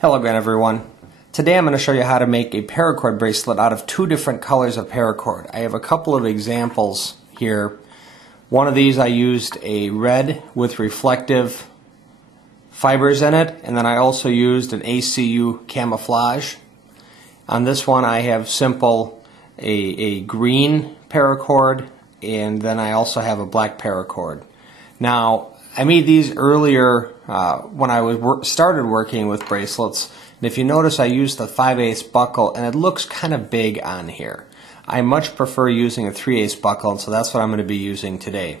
Hello again, everyone. Today I'm going to show you how to make a paracord bracelet out of two different colors of paracord. I have a couple of examples here. One of these I used a red with reflective fibers in it, and then I also used an ACU camouflage. On this one I have simple a green paracord, and then I also have a black paracord. Now I made these earlier when I started working with bracelets, and if you notice I used the 5/8 buckle and it looks kind of big on here. I much prefer using a 3/8 buckle, and so that's what I'm going to be using today.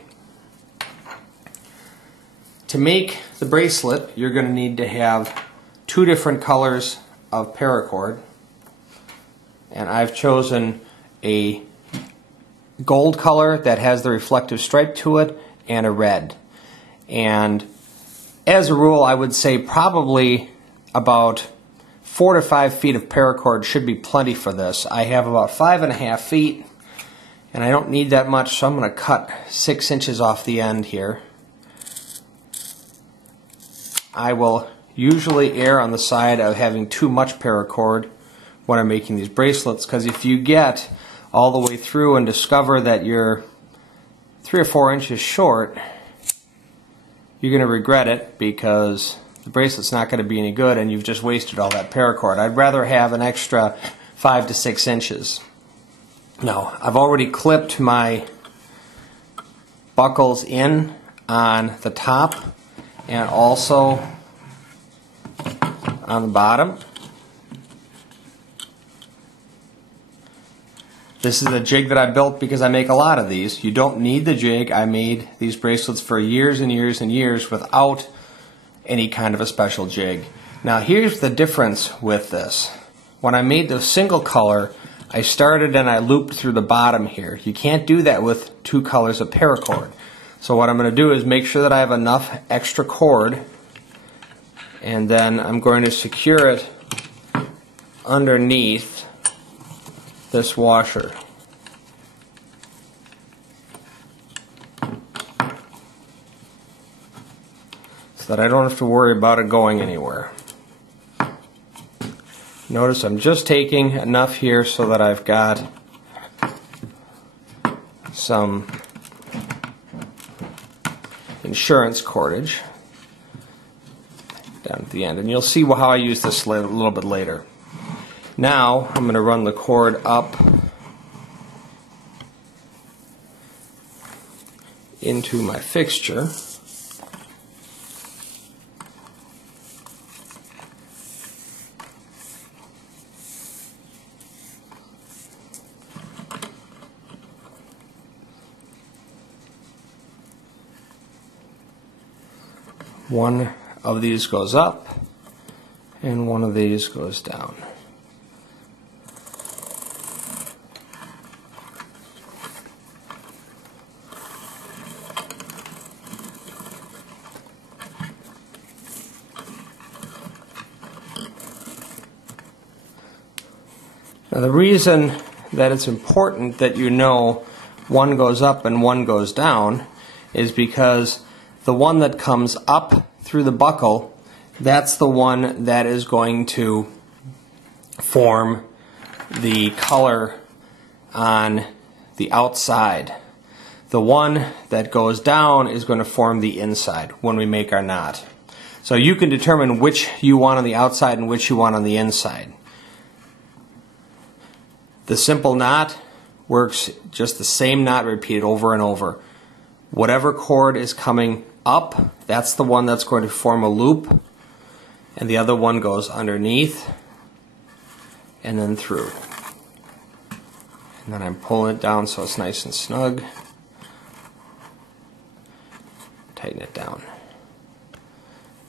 To make the bracelet, you're going to need to have two different colors of paracord, and I've chosen a gold color that has the reflective stripe to it and a red. And as a rule, I would say probably about 4 to 5 feet of paracord should be plenty for this. I have about 5.5 feet, and I don't need that much, so I'm going to cut 6 inches off the end here. I will usually err on the side of having too much paracord when I'm making these bracelets, because if you get all the way through and discover that you're 3 or 4 inches short, you're going to regret it, because the bracelet's not going to be any good and you've just wasted all that paracord. I'd rather have an extra 5 to 6 inches. Now, I've already clipped my buckles in on the top and also on the bottom. This is a jig that I built because I make a lot of these. You don't need the jig. I made these bracelets for years and years and years without any kind of a special jig. Now here's the difference with this. When I made the single color, I started and I looped through the bottom here. You can't do that with two colors of paracord. So what I'm going to do is make sure that I have enough extra cord, and then I'm going to secure it underneath this washer. So that I don't have to worry about it going anywhere. Notice I'm just taking enough here so that I've got some insurance cordage down at the end, and you'll see how I use this a little bit later. Now I'm going to run the cord up into my fixture. One of these goes up and one of these goes down. Now the reason that it's important that you know one goes up and one goes down is because the one that comes up through the buckle, that's the one that is going to form the color on the outside. The one that goes down is going to form the inside when we make our knot. So you can determine which you want on the outside and which you want on the inside. The simple knot works just the same knot repeated over and over. Whatever cord is coming up, that's the one that's going to form a loop, and the other one goes underneath and then through. And then I'm pulling it down so it's nice and snug. Tighten it down.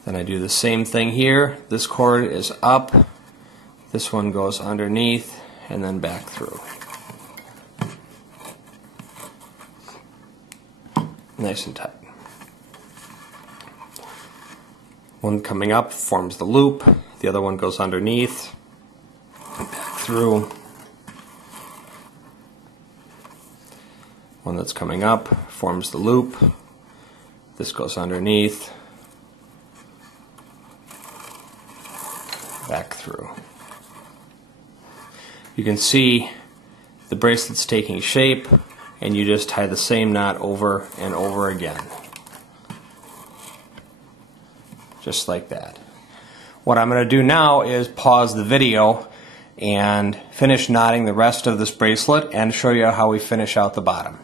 Then I do the same thing here. This cord is up, this one goes underneath, and then back through. Nice and tight. One coming up forms the loop, the other one goes underneath, and back through. One that's coming up forms the loop, this goes underneath, back through. You can see the bracelet's taking shape, and you just tie the same knot over and over again. Just like that. What I'm going to do now is pause the video and finish knotting the rest of this bracelet and show you how we finish out the bottom.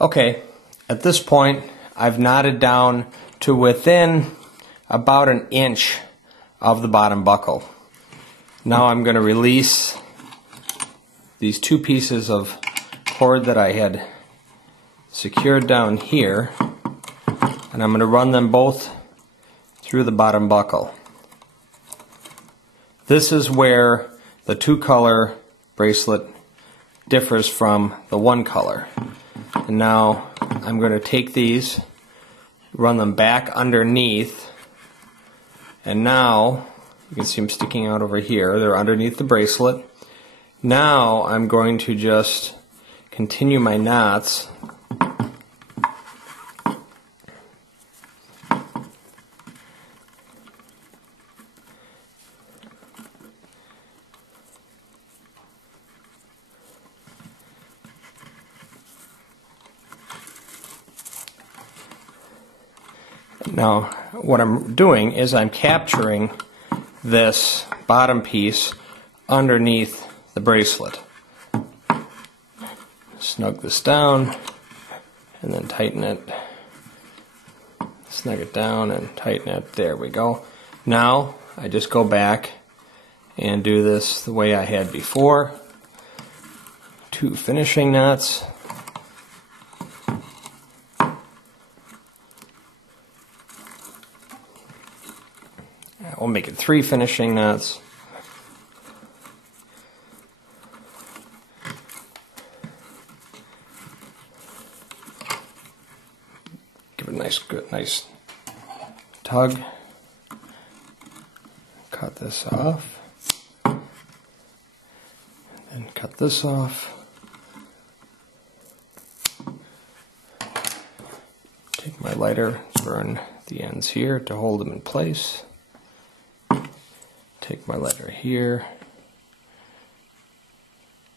Okay, at this point I've knotted down to within about an inch of the bottom buckle. Now I'm going to release these two pieces of cord that I had secured down here, and I'm going to run them both through the bottom buckle. This is where the two-color bracelet differs from the one color. And now I'm going to take these, run them back underneath, and now you can see them sticking out over here. They're underneath the bracelet. Now I'm going to just continue my knots . Now, what I'm doing is I'm capturing this bottom piece underneath the bracelet. Snug this down and then tighten it. Snug it down and tighten it. There we go. Now, I just go back and do this the way I had before. 2 finishing knots. We'll make it 3 finishing knots. Give it a nice tug. Cut this off. And cut this off. Take my lighter, burn the ends here to hold them in place. Take my lighter here,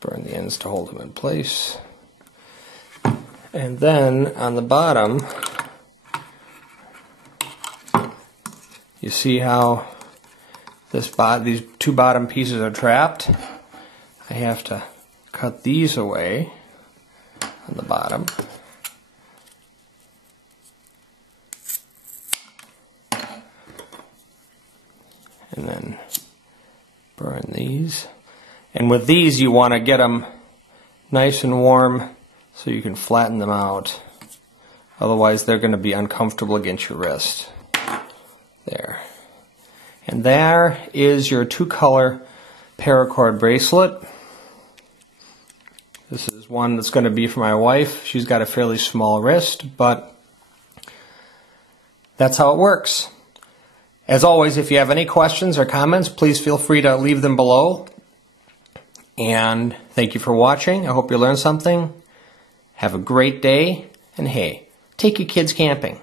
burn the ends to hold them in place, and then on the bottom, you see how these 2 bottom pieces are trapped? I have to cut these away on the bottom. And then burn these. And with these you want to get them nice and warm so you can flatten them out. Otherwise they're going to be uncomfortable against your wrist. There. And there is your 2-color paracord bracelet. This is one that's going to be for my wife. She's got a fairly small wrist, but that's how it works. As always, if you have any questions or comments, please feel free to leave them below. And thank you for watching. I hope you learned something. Have a great day. And hey, take your kids camping.